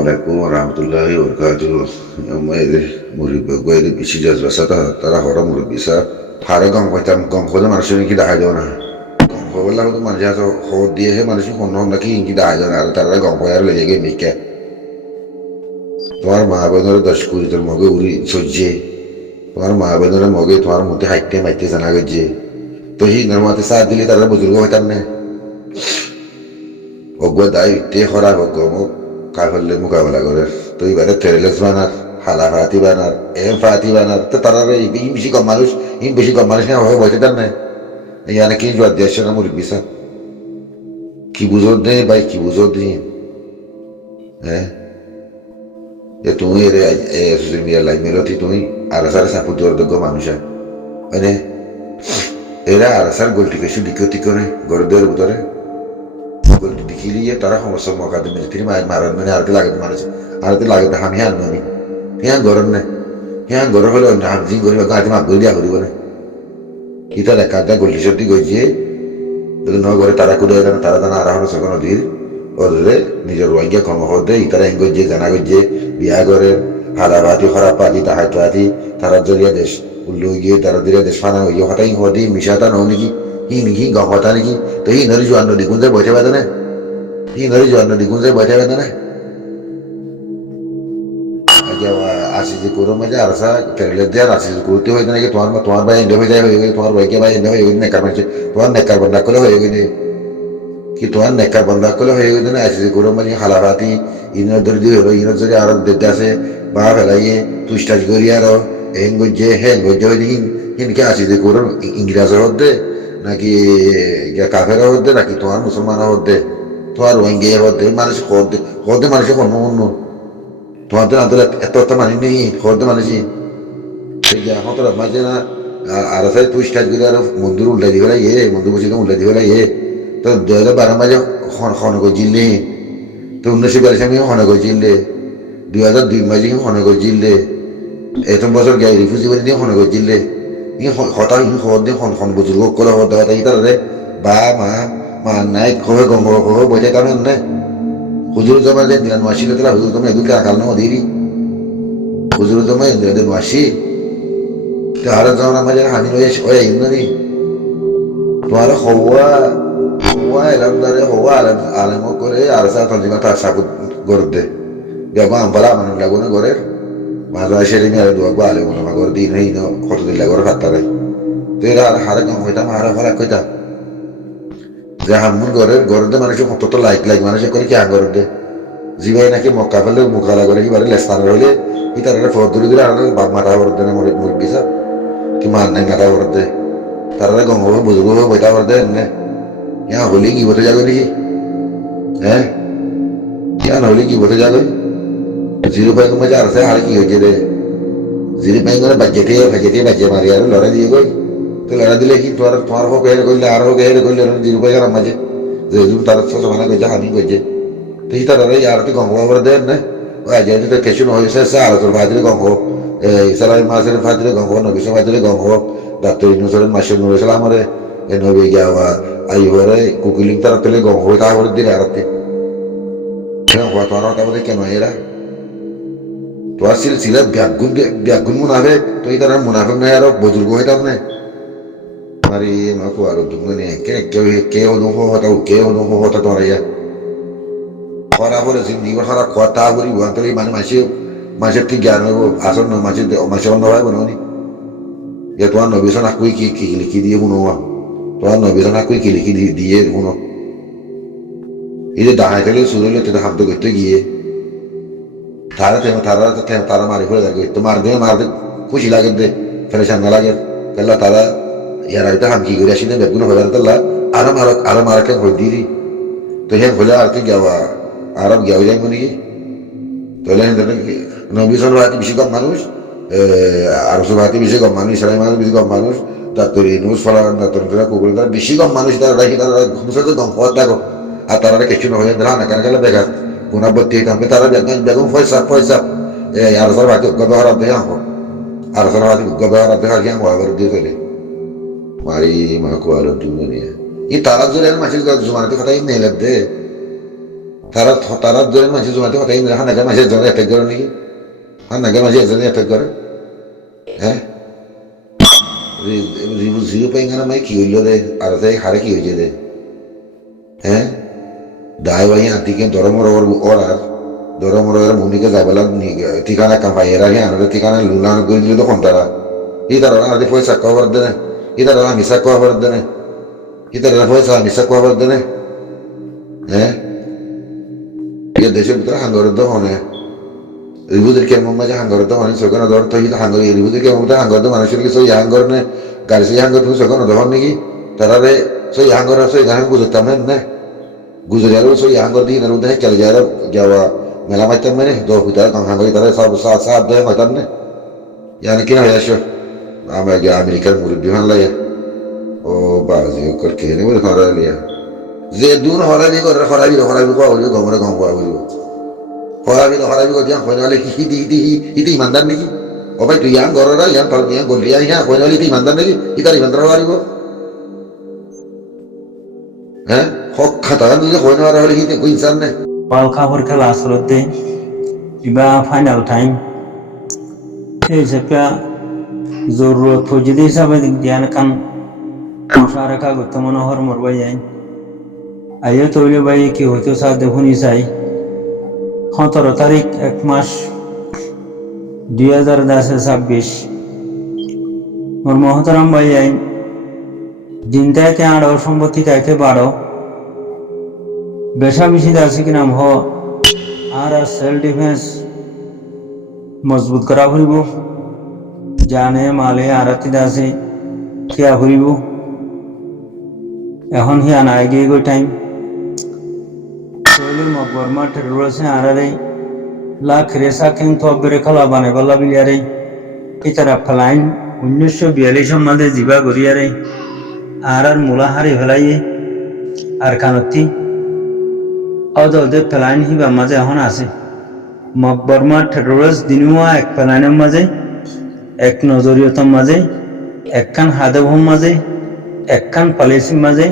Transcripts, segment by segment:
Assalamualaikum warahmatullahi wabarakatuh. Yang murid gue itu bisi jas basa tara hora murid bisa. Hara gong koda manusia ini kita aja na. Gong koda lah itu manusia so hod dia he manusia kono lagi ini kita aja na. Tara gong koda le jage mikir. Tuar mah bener das kuri ter moge uri sojje. Tuar mah bener moge tuar muti haitte maitte sana gajje. तो ही नर्मते साथ दिली तारा बुजुर्ग होता ने অজ্ঞ দায় তে খরা অজ্ঞ মুখ কাফলে মোকাবেলা করে তো এবারে তেরেলেস বানার হালা ফাতি বানার ফাতি বানার তো তারা ইন বেশি কম মানুষ না হয় বলতে দেন না ইয়ানে কি জোয়ার দেশ না মুরগ বিসা কি বুঝো দে ভাই কি বুঝো দি হ্যাঁ যে তুমি সোশ্যাল মিডিয়া লাইভ মেলোতি তুমি আর সারা সাপোর্ট দেওয়ার যোগ্য মানুষ মানে এরা আর সার গোলটি কিছু দিকতি করে গড়ে দেওয়ার ভিতরে গোলটি দেখিলিয়ে তারা সমস্যার মৌকা দেবে তিনি মারান মানে আরতে লাগাতে মারছে আরতে লাগাতে আমি হ্যাঁ আমি হ্যাঁ গরম না হ্যাঁ গরম হলে হাম জিং করিবা গাঁতে মাপ করে দিয়া করিব না ইতা লেখাটা গোলটি সত্যি গইছে ন করে তারা করে তারা জানা আর হলো সকল নদীর ওরে নিজের ওয়াইয়া কম হতে ইতারা এঙ্গ যে জানা গইছে বিয়া করে হালাবাতি খারাপ পাতি তাহাত পাতি তারা জরিয়া দেশ উল্লু গিয়ে তারা দিলে দেশ ফানা হইয়া হঠাই হদি মিশাতা নও নাকি হি গহতা নাকি তো হি নরি জোয়ান নদী গুঞ্জে বইতে পারে না হি নরি জোয়ান নদী গুঞ্জে বইতে পারে না আসি যে করো মজা আর সা তেলে দেয়ার আসি করতে হইতে নাকি তোমার ভাই এন্ড হয়ে যায় হয়ে গেছে তোমার ভাইকে ভাই এন্ড হয়ে গেছে নেকার মানে তোমার নেকার বন্ধা করলে হয়ে গেছে কি তোমার নেকার বন্ধা করলে হয়ে গেছে না আসি যে করো মানে হালাবাতি ইনের ধরে দিয়ে হলো ইনের ধরে আরো দিতে আছে বা ফেলাইয়ে তুষ্টাজ করি আরো হেন গজ্জে হয়ে হিনকে আসি যে করো ইংরাজ হতে নাকি কাফের হতে নাকি তোমার মুসলমান হতে তোমার রোহিঙ্গা হতে মানুষ হতে মানুষের কর্ম অন্য তোমাদের আন্তর এত মানি নেই হতে মানুষই হতো মাঝে না আর সাই তুই স্টার্ট করে আর মন্দির উল্লাই দিবে মন্দির বসে উল্লাই দিবে তো 2012 মাঝে খনক জিল্লে তো 1942 আমি খনক জিল্লে 2002 মাঝে খনক জিল্লে এত বছর গাই রিফিউজি বাড়ি দিয়ে খনক জিল্লে হঠাৎ হদ দিয়ে খন বুজুর্গ করে হতে হতে ইতারে বা মা নাই খবে গঙ্গ খবে বইতে কারণ না হুজুর জমা যে দিলান মাসি তোলা হুজুর জমা এদুকে আকাল না দিবি হুজুর জমা দিন মাসি তার জমা মাঝে হানি লয়ে ওই ইন্দ্রি তোমার হওয়া এলাম দারে হওয়া আলেম করে আর সা তঞ্জিমা তার সাকুত গড়তে দেখো আমরা মানুষ লাগো না ঘরের মাঝে সেরে নিয়ে দোয়া আলেম মা ঘর দিন নেই কতদিন লাগো ফাত্তারে তো এরা হারে কম হইতাম হারে ফলাক কইতাম যে হামুন ঘরের মানুষের কত লাইক মানুষে করে কি আগর দে জিবাই নাকি মক্কা ফেলে মুখালা করে কি বারে লেস্তান হইলে কি তার ফর দূরে দূরে আর মাথা ভর দেয় মুরগি সব কি মান নাই মাথা ভর দে তারা গঙ্গ বুঝুগ বইটা ভর দেয় না ইয়া হলি কি বলতে যাবে নাকি হ্যাঁ ইয়া হলি কি বলতে যাবে 0.5 মজা আর আর কি হয়েছে রে 0.5 করে বাজেটে মারি আর লড়াই দিয়ে গই তো লড়া দিলে কি তোমার হোক হের করলে আর হোক হের করলে 0.5 মাঝে যে তার সমানা গেছে হানি গেছে তো এই তারা আর তুই গঙ্গ করে দেন না ওই আজ তো কিছু হয়েছে আর তোর ভাজিরে গঙ্গ ইসলামী মাসের ভাজিরে গঙ্গ নবী ভাজিরে গঙ্গ ডাক্তার ইনুসরের মাসের নবী সালাম রে এ নবী গিয়া আই হরে কুকিলিং তারা পেলে গঙ্গ তা করে দিলে আর কেন তোমার কথা বলে কেন এরা তো আসছিল সিলা ব্যাগুন মুনাফেক তো এই তারা মুনাফেক নাই আর বুজুর্গ হইতাম না মারি মাকো আর দুমনে কে অনুভব হতা তোরা ইয়া খরা বলে জিন্দি খরা কথা বলি বন্তলি মানে মাসের কি জ্ঞান হইব আসল না মাসে অন্য হয় বলি যে তোমার নবীসন আকুই কি লিখি দিয়ে শুনো তোমার নবীসন আকুই কি লিখি দিয়ে শুনো এই যে দাহাই থেকে শুরু হলে তেটা হামতে করতে গিয়ে তারা মারি ফেলে থাকে তো মারতে খুশি লাগে দে ফেরেশান না লাগে তাহলে তারা ইয়ার আগে হাম কি করে আসি না বেগুন হয়ে তাহলে আরো মারাকে হয়ে দিলি তো হ্যাঁ হলে আর কি যাওয়া আরব যাওয়া যাইব নাকি তাহলে নবীসন ভাতি বেশি কম মানুষ আরব ভাতি বেশি কম মানুষ ইসলামী মানুষ বেশি কম মানুষ ডাক্তার নিউজ ফলান ডাক্তার কুকুর তারা বেশি কম মানুষ তারা রাখি তারা ঘুমসাতে কম পথ থাকো আর তারা কিছু না হয়ে না কেন গেলে বেকার গুণাবর্তী কামে তারা বেগম পয়সা আর সর ভাতি গবেহার দেয় আর সর ভাতি গবেহার দেয় গিয়ে মহাবার দিয়ে ফেলে মারি মাকো আর দুনিয়া ই তারা জোরে মাসির জমানাতে কথা নেই দে তারা তারা ধরে মানুষের জমাতে কথা হানাকে মানুষের জন্য অ্যাটাক করে নাকি হানাকে মানুষের জন্য অ্যাটাক করে হ্যাঁ জিরো পাইঙ্গানা মানে কি হইল রে আর হারে কি হয়েছে রে হ্যাঁ দায় ভাই আতিকে দরমর ওরার দরমর ভূমিকা যাবেলা ঠিকানা কামাই এরা আনাদের ঠিকানা লুলান করে দিল তখন তারা ইতারা আনাদের পয়সা কভার দেনে ইতারা মিশা কভার দেনে ইতারা পয়সা মিশা কভার দেনে হ্যাঁ দেশের ভিতরে হাঙ্গরের তো হনে রিভুদের কেমন মাঝে হাঙ্গরের তো হনে সেখানে ধর তো হাঙ্গর রিভুদের কেমন হাঙ্গর তো মানুষের কি সই হাঙ্গর নে গাড়ি সেই হাঙ্গর তুমি সেখানে ধর নাকি তারা রে সই হাঙ্গর সই গান গুজরতাম না গুজরে আর সই হাঙ্গর দিয়ে না উদয় চলে যায় যাওয়া মেলা মাইতাম মানে দো ভিতরে কাম হাঙ্গর তারা সব সাত সাত ধরে মাইতাম না জানি কিনা হয়ে আসো আমরা আমেরিকার মুরব্বী ভান লাগে ও বাজি কর কে নে বলে খরা লিয়া যে দুন হরাবি করে হরাবি কোয়া বলবো গমরে গম কোয়া বলবো হরাবি করতে হইলে ইতি ইমানদার নাকি ও ভাই তুই ইয়াং গররা ইয়াং পাল ইয়াং গলিয়া ইয়া হইলে ইতি ইমানদার নাকি ইতার ইমানদার হারিব হ্যাঁ হক খাতা নিলে হইলে হলে ইতি কই ইনসান নে পাল খাবার খেলা আসলতে ইবা ফাইনাল টাইম এই সেপা জরুরত ফজিদি হিসাবে জ্ঞান কান মুশারাকা করতে মনোহর মরবাই যায় আইও তৈলে ভাই কি হইতো সা দেখুনি চাই 17 তারিখ 1 মাস 2026 মোর মহতরম ভাই আইন জিন্দাকে আড়ো সম্পত্তি কাইকে বাড়ো বেশা বেশি দাসি কি নাম হ আর সেলফ ডিফেন্স মজবুত করা হইব জানে মালে আরতি দাসে কিয়া হইব এখন হি আনায় গিয়ে গই টাইম শৈলীর মকবরমা টেরোরসে আরারে লাখ রেসা কিন্তু অব্বরে খালা বানে বল্লা বিলিয়ারে ইতারা ফলাইন 1942 মাঝে জিবা গরিয়ারে আর মূলা হারি ফেলাইয়ে আর কানতি অদে ফেলাইন হিবা মাঝে এখন আছে মকবরমা টেরোরস দিনুয়া এক ফেলাইনের মাঝে এক নজরিয়তম মাঝে একখান হাদেবম মাঝে একখান পালিসির মাঝে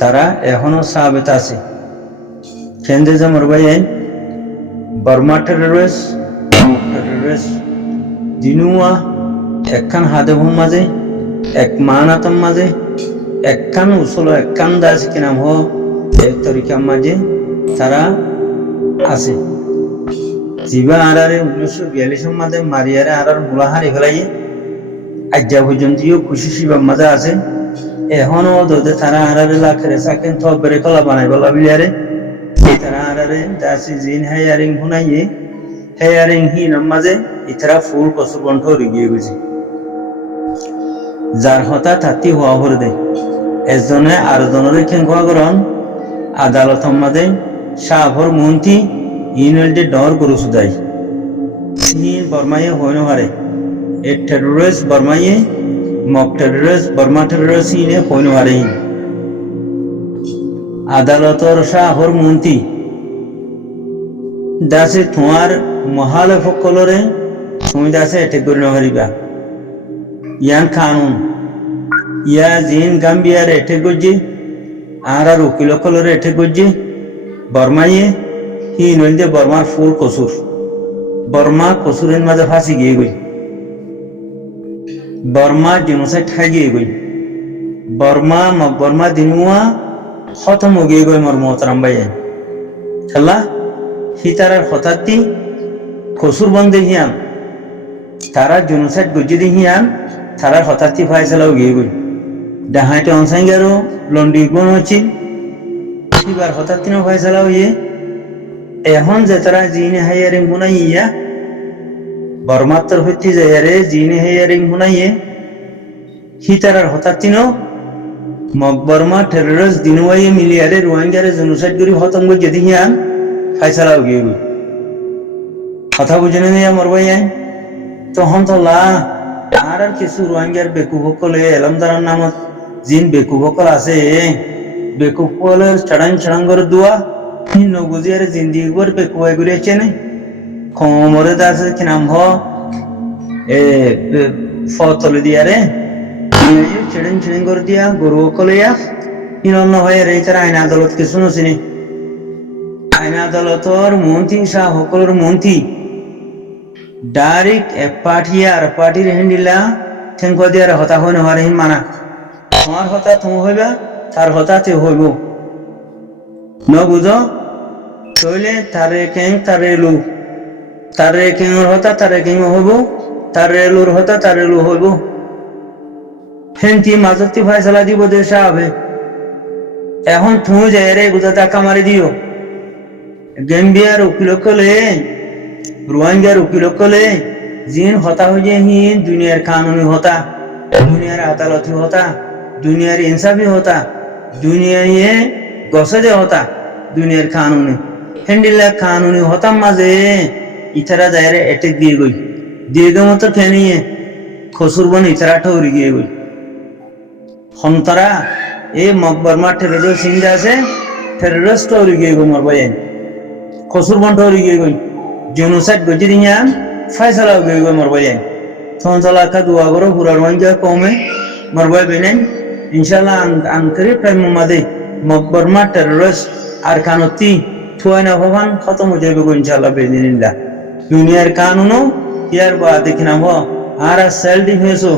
তারা এখনো সাবেত আছে কেন্দ্রে যে মরবাই আইন বর্মা টেরোরিস্ট দিনুয়া একখান হাদেবম মাঝে এক মানাতম মাঝে একখান উসল একখান দাস কি নাম হ এক তরিকার মাঝে তারা আছে জিবা আরারে 1942 মাঝে মারিয়ারে আরার মুলাহারি ফেলাইয়ে আজ্জা পর্যন্তও খুশি শিবার মাঝে আছে এখনো দোদে তারা আরারে লাখরে সাকেন তো বেরে কলা বানাই বলা বিলিয়ারে তারা আরারে দাসি জিন হেয়ারিং হুনাইয়ে হেয়ারিং হি নামাজে ইতরা ফুল কসু বন্ধ গিয়ে গেছে যার হতা থাতি হওয়া ভরে দেয় এজনে আর জনরে খেঙ্খা করন আদালত মাঝে শাহর মন্ত্রী ইউনিটে ডর করু সুদাই চীন বর্মায়ে হইন হারে এ টেরোরিস্ট বর্মায়ে মক টেরোরিস্ট বর্মা টেরোরিস্ট ইনে হইন হারে আদালতর শাহর মন্ত্রী দাসে তোমার মহালেফ কলরে তুমি দাসে এটে করে নহারিবা ইয়ান কানুন ইয়া জিন গাম্বিয়ার এটে গজ্জি আর উকিল কলরে এটে গজ্জি বর্মায়ে হি নইন্দে বর্মার ফুল কসুর বর্মা কসুরের মাঝে ফাঁসি গিয়ে গই বর্মা জেনোসাইড খাই গিয়ে গই বর্মা দিনুয়া খতম গিয়ে গই মর মোহতারাম ভাই খেলা হিতারার হঠাৎই কসুর বন্ধে হিয়ান তারা জেনোসাইড গজ্জি দি হিয়ান তারার হঠাৎই ফাইসালাও গিয়ে গই ডাহাইটে অনসাইঙ্গারও লন্ডি গুণ হচ্ছি এবার হঠাৎ ফাইসালাও ইয়ে এখন যে তারা জিনে হাইয়ারিং হুনাইয়া বর্মাত্তর হইতে যাইয়ারে জিনে হাইয়ারিং হুনাইয়ে হিতারার হঠাৎ মকবরমা টেরোরিস্ট দিনুয়াইয়ে মিলিয়ারে রোহিঙ্গারে জেনোসাইড করি হতঙ্গ যদি হিয়ান ফাইসালাও গিয়ে কথা বুঝে নিয়ে মরবাই আইন তখন তো লা আর কিছু রোহিঙ্গার বেকুবকলে এলমদারার নামত জিন বেকুবকল আছে বেকুবকলের চড়াং করে দোয়া নগুজিয়ারে জিন্দিগি করে বেকুয়াই করে চেনে কোমরে দাসে কি নাম হ এ ফতলে দিয়ারে ছেড়েন করে দিয়া গরু কলিয়া ইনন্ন হয়ে রে তারা আইন আদালত কিছু নছিনি আইন আদালতর মন্ত্রী সকলের মন্ত্রী ডাইরেক্ট এক পার্টি আর পার্টির হ্যান্ডিলা ঠেঙ্ক দিয়ে হতা হয় না মানা তোমার হতা তুমি হইবা তার হতা তে হইব ন বুঝ তইলে তারে কেং তারে লু তারে কেঙর হতা তারে কেঙ হইব তারে লুর হতা তারে লু হইব হেন্তি মাজতি ফাইসলা দিব দেশা হবে এখন তুমি যাই রে গুজা টাকা মারি দিও গেম্বিয়ার উকিল কলে রোহিঙ্গার উকিল কলে জিন হতা হয়ে যায় হি দুনিয়ার কানুনি হতা দুনিয়ার আদালতি হতা দুনিয়ার ইনসাফি হতা দুনিয়ায় গসদে হতা দুনিয়ার কানুনি হ্যান্ডিল্লা কানুনি হতাম মাঝে ইতারা যায় রে এটে দিয়ে গে মতো ফেনিয়ে খসুরবন ইতারা ঠৌরি গিয়ে গই হন্তরা এই মকবরমা টেরোরিস্ট সিংহ আছে টেরোরিস্ট ঠৌরি গিয়ে গো মর বয়েন খসুরবন ঠৌরি গিয়ে গই জেনোসাইড গজি দিয়া ফাইসালা গিয়ে গো মর বয়েন থনসালা কা দুয়া করো পুরা রোহিঙ্গা কমে মর বয় বেনেন ইনশাআল্লাহ আনকরি প্রাইম মাদে মকবরমা টেরোরিস্ট আর কানতি থুয়াইনা ভবান খতম হয়ে যাবে গো ইনশাআল্লাহ বেদিনিল্লাহ দুনিয়ার কানুনও ইয়ার বা দেখিনা হ আর সেল ডিফেন্সও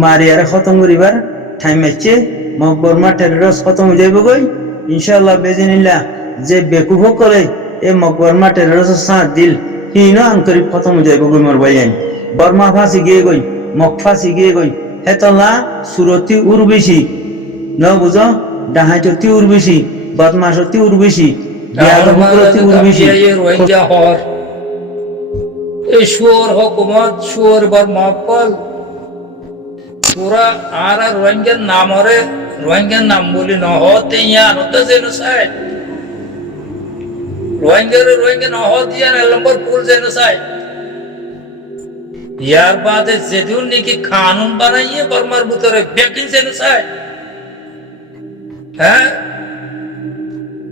মারিয়ার খতম করিবার টাইম আছে মকবরমা টেরোরিস্ট খতম হয়ে যাবে গই ইনশাআল্লাহ বেদিনিল্লাহ যে বেকুফ করে এ মকবরমা টেরোরিস্ট সাথ দিল হিনো আনকরি খতম হয়ে যাবে গই মর বাইন বর্মা ফাঁসি গিয়ে গই মক ফাঁসি গিয়ে গই হেতলা সুরতি উর্বেশি ন বুঝো ডাহাইতি উর্বেশি বদমাশতি উর্বেশি বিয়াদবতি উর্বেশি রোহিঙ্গা হর এই শুয়োর হকুমত শুয়োর বর্মা ফল পুরা আর রোহিঙ্গার নাম হরে রোহিঙ্গার নাম বলি ন হতে ইয়া নতে জেনোসাইড রোহিঙ্গা ন হতে ইয়া নম্বর ফুল জেনোসাইড ইয়ার বাদে যেদিন নাকি কানুন বানাইয়ে বর্মার ভিতরে বেকিং জেনোসাইড হ্যাঁ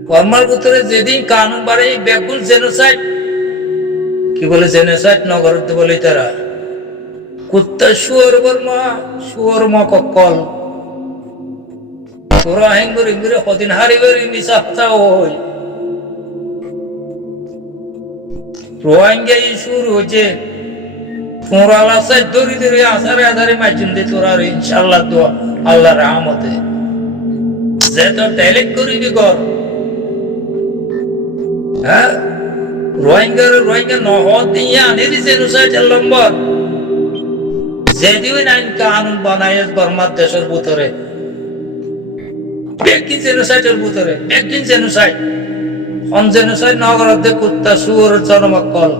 বর্মার ভিতরে যেদিন কানুন বানাই বেকুল জেনোসাইড কি বলে জেনোসাইড নগর বলে তারা কুত্তা শুয়োর মা কল তোরা হেঙ্গুর ইঙ্গুরে হদিন হারিবেরি মিশা হতা হই রোহিঙ্গা শুরু হয়েছে তোরা লাসায় দড়ি দড়ি আসারে আধারে মাইচুন দে তোরা ইনশাআল্লাহ দোয়া আল্লাহ রহমতে যে তো ডাইলেক্ট করিবি কর হ্যাঁ রোহিঙ্গা নহত দিয়ে আনি দিছে নুসাইটের নম্বর যেদিন আইন কানুন বানায় বর্মার দেশের ভিতরে বেকিং জেনোসাইডের ভিতরে বেকিং জেনোসাইড অন জেনোসাইড নগরের দে কুত্তা শুয়োর জনমকল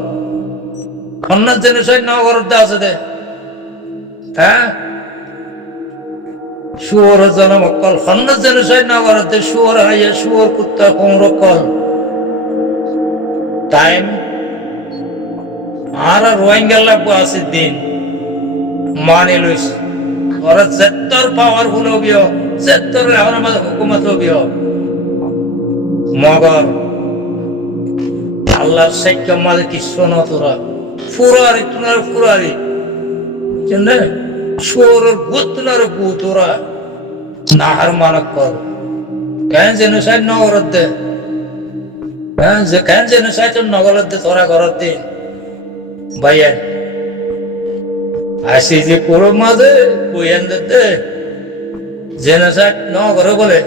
অন্য জেনোসাইড নগরের দে আছে দে হ্যাঁ শুয়োর জনমকল অন্য জেনোসাইড নগরের দে শুয়োর হাইয়া শুয়োর কুত্তা কোমরকল টাইম আর রোহিঙ্গা লাগবো আছে দিন মানে লইস ওরা যেতর পাওয়ারফুল হবিও যেতর এখন আমাদের হুকুমত হবিও মগর আল্লাহর সাইক্য মাঝে কিছু না তোরা ফুরারি তুনার ফুরারি বুঝছেন শুয়োরের ভূত তুনার ভূত ওরা নাহার মানক কর কেন জেনোসাইড নগরত দে কেন জেনোসাইড নগরত দে তোরা ঘরত দে ভাইয়া আসি যে পুরো মাঝে বইয়ান দে জেনোসাইড নগরে বলে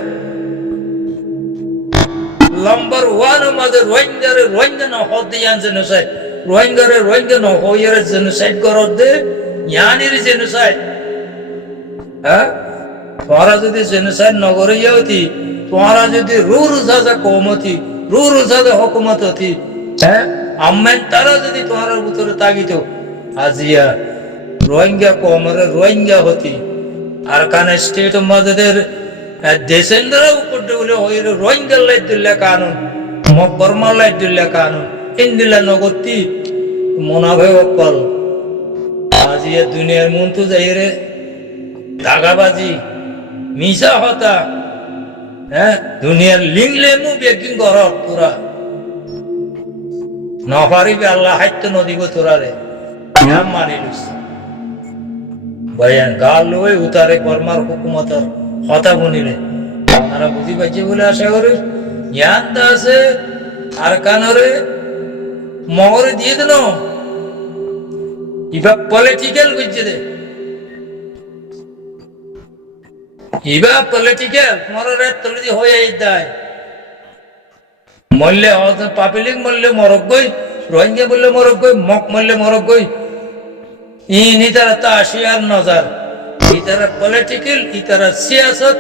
নম্বর ওয়ান মাঝে রোহিঙ্গা ন হদিয়ান জেনোসাইড রোহিঙ্গা ন হইয়ারে জেনোসাইড করত দে ইয়ানির জেনোসাইড হ্যাঁ তোরা যদি জেনোসাইড নগরে যাওতি তোরা যদি রুর সাজা কমতি রুর সাজা হকুমত হতি হ্যাঁ আম্মেন তারা যদি তোমার ভিতরে তাগিত আজিয়া রোহিঙ্গা কমরে রোহিঙ্গা হতি আর কানে স্টেট মাঝেদের দেশেন্দ্রা উপর ডুলে হইলে রোহিঙ্গা লাই দিল্লা কানুন বর্মা লাই দিল্লা কানুন ইন্দিলা নগতি মনাভে অকল আজিয়া দুনিয়ার মন্তু যাই রে দাগাবাজি মিশা হতা হ্যাঁ দুনিয়ার লিংলে মু বেকিং কর তোরা নপারিবে আল্লাহ হাইত নদীব তোরা রে নাম মানিলুস বয়ান গাল লই উতারে বর্মার হুকুমতর হতা বনিলে আপনারা বুঝি পাইছে বলে আশা করি জ্ঞান আছে আর কানরে মগরে দিয়ে দেন ইবা পলিটিক্যাল বুঝছে দে ইবা পলিটিক্যাল মরে তলে হয়ে দেয় মল্লে পাপিলিক মল্লে মরক গই রোহিঙ্গা বললে মরক গই মক মল্লে মরক গই ই তারা তা আসিয়ার নজর ই তারা পলিটিক্যাল ই তারা সিয়াসত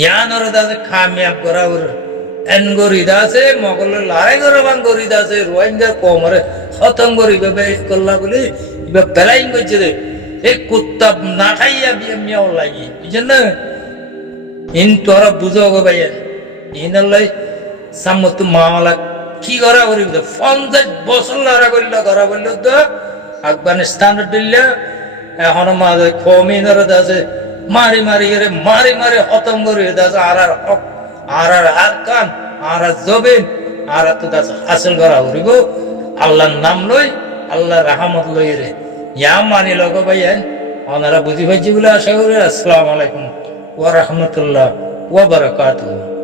ইয়ানর দাসে খামিয়াব করা ওর এনগরিদাসে মগল লড়াই করে বাঙ্গরিদাসে রোহিঙ্গা কমরে খতম করি ভাবে করলা বলে ইবা বেলাইন করছে রে এই কুত্তা না খাইয়া মিয়াও লাগি বুঝছেন না ইন তোরা বুঝো গো ভাইয়া ইনালাই সামত মামলা কি করা করি 50 বছর লড়া করলে করা বললো তো আফগানিস্তান দিল্লা এখন মাঝে খমিনর দাসে মারি মারি খতম করি দাসে আর হক আর কান আর জবিন আর তো দাস হাসিল করা করিব আল্লাহর নাম লই আল্লাহ রহমত লই রে ইয়া মানি লগ ভাইয়া ওনারা বুঝি ভাইজি বলে আশা করি। আসসালামু আলাইকুম ওয়া রাহমাতুল্লাহ ওয়া বারাকাতুহু।